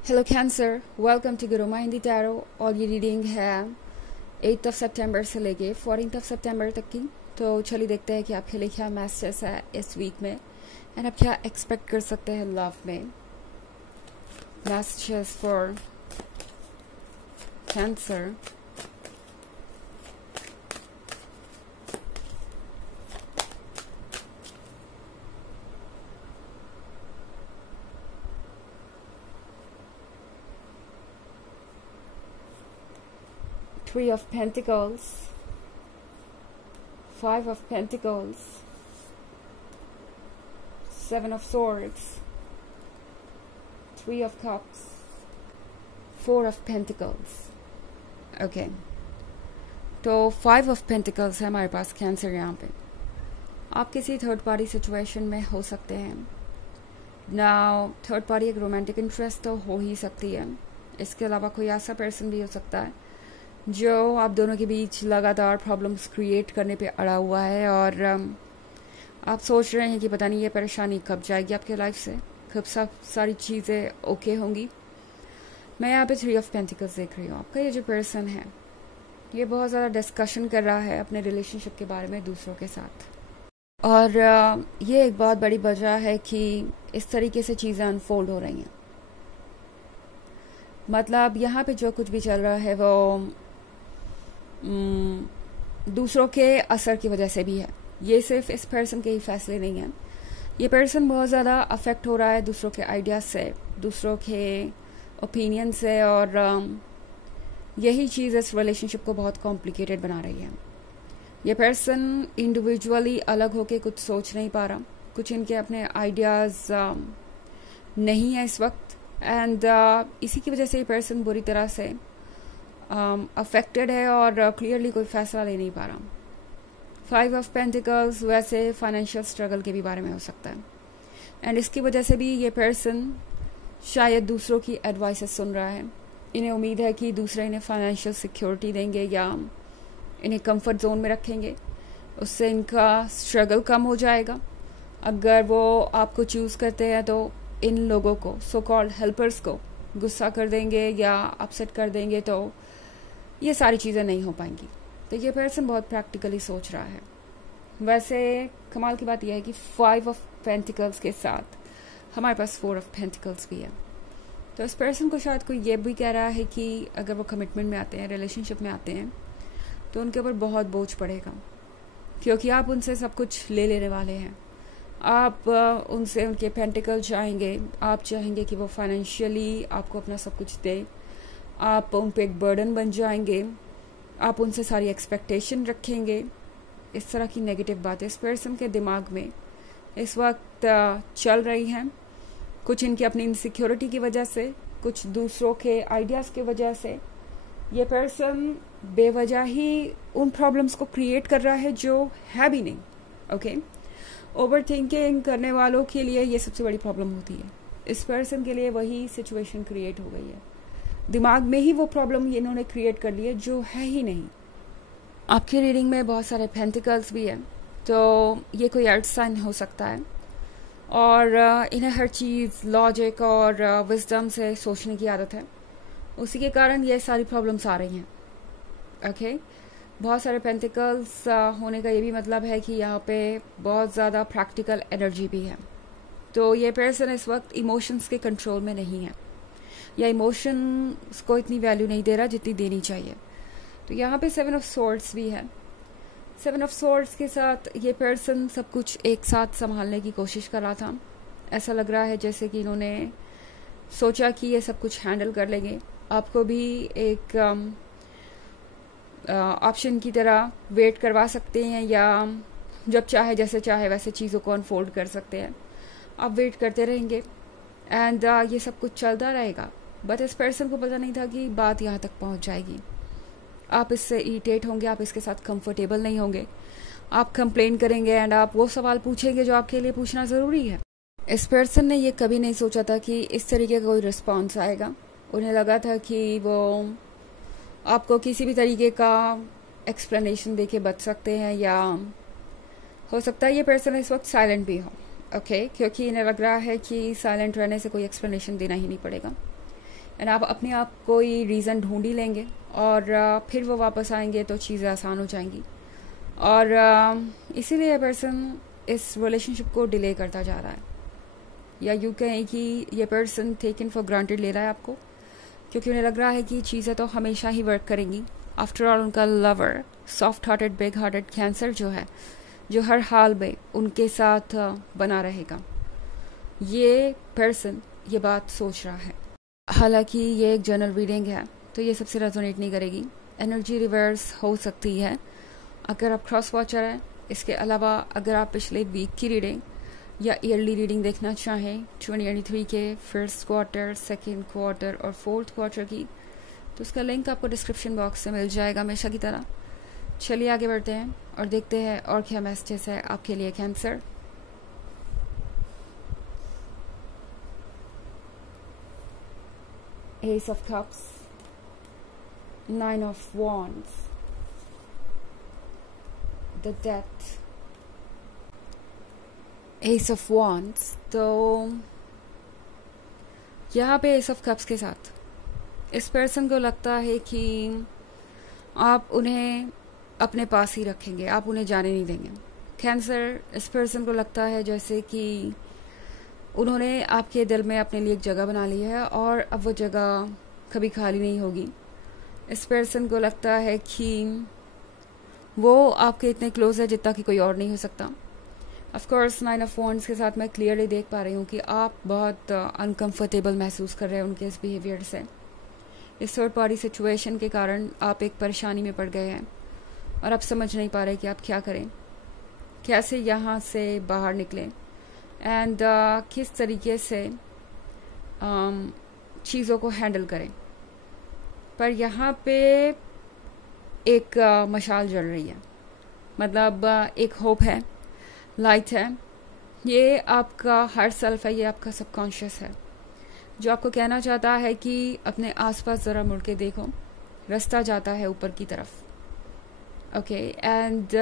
Hello Cancer, welcome to Gurumaa Hindi tarot. और ये reading है 8 सितंबर से लेके 14 सितंबर तक की। तो चलिए देखते हैं कि आपके लिए क्या मैसेज है इस वीक में एंड आप क्या एक्सपेक्ट कर सकते हैं लव में। Messages for cancer. Three of Pentacles, Five of Pentacles, Seven of Swords, Three of Cups, Four of Pentacles. Okay. तो Five of Pentacles है हमारे पास कैंसर। यहाँ पे आप किसी थर्ड पार्टी सिचुएशन में हो सकते हैं। नाउ थर्ड पार्टी एक रोमांटिक इंटरेस्ट तो हो ही सकती है, इसके अलावा कोई ऐसा पर्सन भी हो सकता है जो आप दोनों के बीच लगातार प्रॉब्लम्स क्रिएट करने पे अड़ा हुआ है और आप सोच रहे हैं कि पता नहीं ये परेशानी कब जाएगी आपके लाइफ से, कब सब सारी चीज़ें ओके होंगी। मैं यहाँ पे थ्री ऑफ पेंटिकल्स देख रही हूँ। आपका ये जो पर्सन है ये बहुत ज़्यादा डिस्कशन कर रहा है अपने रिलेशनशिप के बारे में दूसरों के साथ, और ये एक बहुत बड़ी वजह है कि इस तरीके से चीज़ें अनफोल्ड हो रही हैं। मतलब यहाँ पे जो कुछ भी चल रहा है वो दूसरों के असर की वजह से भी है। ये सिर्फ इस पर्सन के ही फैसले नहीं हैं। ये पर्सन बहुत ज़्यादा अफेक्ट हो रहा है दूसरों के आइडियाज़ से, दूसरों के ओपिनियन से, और यही चीज़ इस रिलेशनशिप को बहुत कॉम्प्लिकेटेड बना रही है। ये पर्सन इंडिविजुअली अलग होके कुछ सोच नहीं पा रहा, कुछ इनके अपने आइडियाज़ नहीं है इस वक्त, एंड इसी की वजह से ये पर्सन बुरी तरह से अफेक्टेड है और क्लियरली कोई फैसला ले नहीं पा रहा। फाइव ऑफ पेंटिकल्स वैसे फाइनेंशियल स्ट्रगल के भी बारे में हो सकता है, एंड इसकी वजह से भी ये पर्सन शायद दूसरों की एडवाइसेस सुन रहा है। इन्हें उम्मीद है कि दूसरे इन्हें फाइनेंशियल सिक्योरिटी देंगे या इन्हें कंफर्ट जोन में रखेंगे, उससे इनका स्ट्रगल कम हो जाएगा। अगर वो आपको चूज़ करते हैं तो इन लोगों को, सो कॉल्ड हेल्पर्स को, गुस्सा कर देंगे या अपसेट कर देंगे, तो ये सारी चीज़ें नहीं हो पाएंगी। तो ये पर्सन बहुत प्रैक्टिकली सोच रहा है। वैसे कमाल की बात यह है कि फाइव ऑफ पेंटिकल्स के साथ हमारे पास फोर ऑफ पेंटिकल्स भी है। तो इस पर्सन को शायद कोई ये भी कह रहा है कि अगर वो कमिटमेंट में आते हैं, रिलेशनशिप में आते हैं, तो उनके ऊपर बहुत बोझ पड़ेगा, क्योंकि आप उनसे सब कुछ ले लेने वाले हैं। आप उनसे उनके पेंटिकल चाहेंगे, आप चाहेंगे कि वो फाइनेंशियली आपको अपना सब कुछ दे, आप उन पे एक बर्डन बन जाएंगे, आप उनसे सारी एक्सपेक्टेशन रखेंगे। इस तरह की नेगेटिव बातें इस पर्सन के दिमाग में इस वक्त चल रही हैं। कुछ इनकी अपनी इनसिक्योरिटी की वजह से, कुछ दूसरों के आइडियाज़ की वजह से ये पर्सन बेवजह ही उन प्रॉब्लम्स को क्रिएट कर रहा है जो है भी नहीं। ओके, ओवर थिंकिंग करने वालों के लिए ये सबसे बड़ी प्रॉब्लम होती है। इस पर्सन के लिए वही सिचुएशन क्रिएट हो गई है, दिमाग में ही वो प्रॉब्लम इन्होंने क्रिएट कर ली है जो है ही नहीं। आपकी रीडिंग में बहुत सारे पेंटिकल्स भी हैं, तो ये कोई अर्थ साइन हो सकता है, और इन्हें हर चीज़ लॉजिक और विजडम से सोचने की आदत है। उसी के कारण ये सारी प्रॉब्लम्स आ रही हैं। ओके, बहुत सारे पेंटिकल्स होने का ये भी मतलब है कि यहाँ पे बहुत ज़्यादा प्रैक्टिकल एनर्जी भी है। तो ये पर्सन इस वक्त इमोशंस के कंट्रोल में नहीं है, या इमोशंस को इतनी वैल्यू नहीं दे रहा जितनी देनी चाहिए। तो यहाँ पे सेवन ऑफ सोर्ड्स भी है। सेवन ऑफ सोर्ड्स के साथ ये पर्सन सब कुछ एक साथ संभालने की कोशिश कर रहा था। ऐसा लग रहा है जैसे कि इन्होंने सोचा कि ये सब कुछ हैंडल कर लेंगे। आपको भी एक ऑप्शन की तरह वेट करवा सकते हैं, या जब चाहे जैसे चाहे वैसे चीज़ों को अनफोल्ड कर सकते हैं। आप वेट करते रहेंगे एंड ये सब कुछ चलता रहेगा। बट इस पर्सन को पता नहीं था कि बात यहाँ तक पहुँच जाएगी। आप इससे इरिटेट होंगे, आप इसके साथ कंफर्टेबल नहीं होंगे, आप कंप्लेन करेंगे एंड आप वो सवाल पूछेंगे जो आपके लिए पूछना ज़रूरी है। इस पर्सन ने ये कभी नहीं सोचा था कि इस तरीके का कोई रिस्पॉन्स आएगा। उन्हें लगा था कि वो आपको किसी भी तरीके का एक्सप्लेनेशन दे के बच सकते हैं, या हो सकता है ये पर्सन इस वक्त साइलेंट भी हो। ओके, क्योंकि इन्हें लग रहा है कि साइलेंट रहने से कोई एक्सप्लेनेशन देना ही नहीं पड़ेगा। एंड आप अपने आप कोई रीज़न ढूंढ ही लेंगे और फिर वो वापस आएंगे तो चीज़ें आसान हो जाएंगी। और इसीलिए पर्सन इस रिलेशनशिप को डिले करता जा रहा है, या यूँ कहें कि ये पर्सन टेकन फॉर ग्रांटेड ले रहा है आपको, क्योंकि उन्हें लग रहा है कि चीज़ें तो हमेशा ही वर्क करेंगी। आफ्टर ऑल उनका lover soft hearted big hearted cancer जो है, जो हर हाल में उनके साथ बना रहेगा, ये पर्सन ये बात सोच रहा है। हालांकि ये एक जनरल रीडिंग है तो ये सबसे रेजोनेट नहीं करेगी, एनर्जी रिवर्स हो सकती है अगर आप क्रॉस वॉचर हैं। इसके अलावा अगर आप पिछले वीक की रीडिंग या ईयरली रीडिंग देखना चाहें 2023 के फर्स्ट क्वार्टर, सेकेंड क्वार्टर और फोर्थ क्वार्टर की, तो उसका लिंक आपको डिस्क्रिप्शन बॉक्स में मिल जाएगा हमेशा की तरह। चलिए आगे बढ़ते हैं और देखते हैं और क्या मैसेजेस है आपके लिए cancer. Ace of Cups, Nine of Wands, The Death, Ace of Wands। तो यहाँ पे Ace of Cups के साथ इस पर्सन को लगता है कि आप उन्हें अपने पास ही रखेंगे, आप उन्हें जाने नहीं देंगे। कैंसर, इस पर्सन को लगता है जैसे कि उन्होंने आपके दिल में अपने लिए एक जगह बना ली है और अब वो जगह कभी खाली नहीं होगी। इस पर्सन को लगता है कि वो आपके इतने क्लोज है जितना कि कोई और नहीं हो सकता। ऑफ कोर्स 9 ऑफ वॉन्ड्स के साथ मैं क्लियरली देख पा रही हूँ कि आप बहुत अनकंफर्टेबल महसूस कर रहे हैं उनके इस बिहेवियर से। इस थर्ड पार्टी सिचुएशन के कारण आप एक परेशानी में पड़ गए हैं और आप समझ नहीं पा रहे कि आप क्या करें, कैसे यहाँ से बाहर निकलें एंड किस तरीके से चीज़ों को हैंडल करें। पर यहाँ पे एक मशाल जल रही है, मतलब एक होप है, लाइट है। ये आपका हर सेल्फ है, ये आपका सबकॉन्शियस है जो आपको कहना चाहता है कि अपने आसपास ज़रा मुड़ के देखो, रास्ता जाता है ऊपर की तरफ। ओके, एंड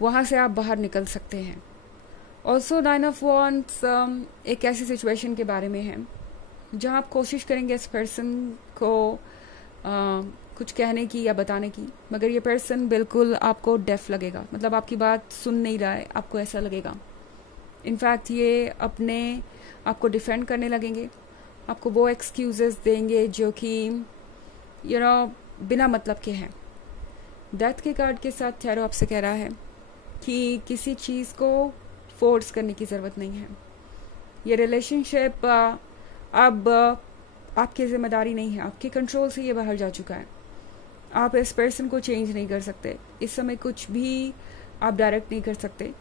वहाँ से आप बाहर निकल सकते हैं। ऑल्सो 9 ऑफ वॉन्ड्स एक ऐसी सिचुएशन के बारे में है जहाँ आप कोशिश करेंगे इस पर्सन को कुछ कहने की या बताने की, मगर ये पर्सन बिल्कुल आपको डेफ लगेगा, मतलब आपकी बात सुन नहीं रहा है, आपको ऐसा लगेगा। इनफैक्ट ये अपने आपको डिफेंड करने लगेंगे, आपको वो एक्सक्यूजेस देंगे जो कि बिना मतलब के हैं। डेथ के कार्ड के साथ टैरो आपसे कह रहा है कि किसी चीज़ को फोर्स करने की ज़रूरत नहीं है। ये रिलेशनशिप अब आपकी जिम्मेदारी नहीं है, आपके कंट्रोल से ये बाहर जा चुका है। आप इस पर्सन को चेंज नहीं कर सकते, इस समय कुछ भी आप डायरेक्ट नहीं कर सकते।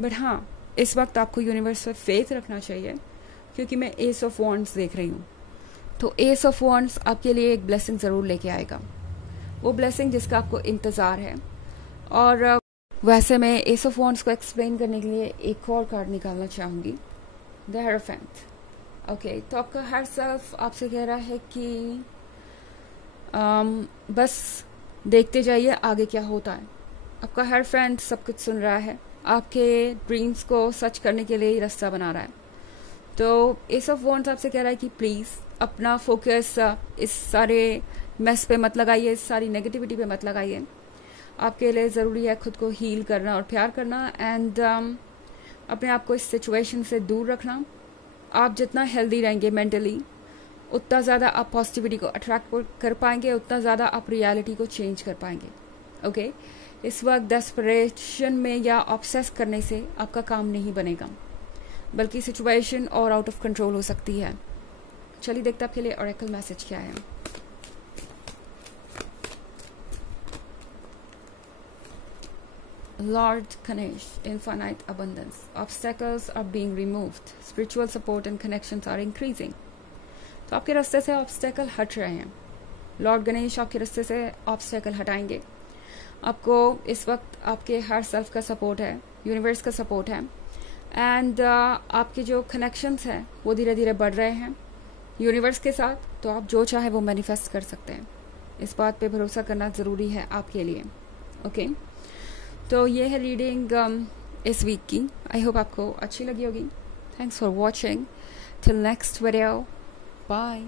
बट हाँ, इस वक्त आपको यूनिवर्स पर फेथ रखना चाहिए, क्योंकि मैं एस ऑफ वॉन्ड्स देख रही हूँ। तो एस ऑफ वॉन्ड्स आपके लिए एक ब्लेसिंग ज़रूर लेके आएगा, वो ब्लेसिंग जिसका आपको इंतज़ार है। और वैसे मैं एस ऑफ वॉन्ड्स को एक्सप्लेन करने के लिए एक और कार्ड निकालना चाहूँगी, द हेरोफेंट। ओके, तो आपका हर सेल्फ आपसे कह रहा है कि बस देखते जाइए आगे क्या होता है। आपका हर फ्रेंड सब कुछ सुन रहा है, आपके ड्रीम्स को सच करने के लिए ही रास्ता बना रहा है। तो एस ऑफ वॉन्ड्स आपसे कह रहा है कि प्लीज़ अपना फोकस इस सारे मेस पे मत लगाइए, इस सारी नेगेटिविटी पे मत लगाइए। आपके लिए ज़रूरी है खुद को हील करना और प्यार करना एंड अपने आप को इस सिचुएशन से दूर रखना। आप जितना हेल्दी रहेंगे मेंटली, उतना ज़्यादा आप पॉजिटिविटी को अट्रैक्ट कर पाएंगे, उतना ज़्यादा आप रियलिटी को चेंज कर पाएंगे। ओके, इस वक्त डेस्परेशन में या ऑब्सेस करने से आपका काम नहीं बनेगा, बल्कि सिचुएशन और आउट ऑफ कंट्रोल हो सकती है। चलिए देखते हैं आपके लिए ऑरेकल मैसेज क्या है। Lord Ganesh, infinite abundance. Obstacles are being removed. Spiritual support and connections are increasing. तो आपके रास्ते से ऑब्स्टेकल हट रहे हैं। लॉर्ड गणेश आपके रास्ते से ऑब्स्टेकल हटाएंगे। आपको इस वक्त आपके हर सेल्फ का सपोर्ट है, यूनिवर्स का सपोर्ट है एंड आपके जो कनेक्शंस हैं वो धीरे धीरे बढ़ रहे हैं यूनिवर्स के साथ। तो आप जो चाहे वो मैनिफेस्ट कर सकते हैं। इस बात पे भरोसा करना ज़रूरी है आपके लिए। ओके, तो ये है रीडिंग इस वीक की। आई होप आपको अच्छी लगी होगी। Thanks for watching. Till next video, bye.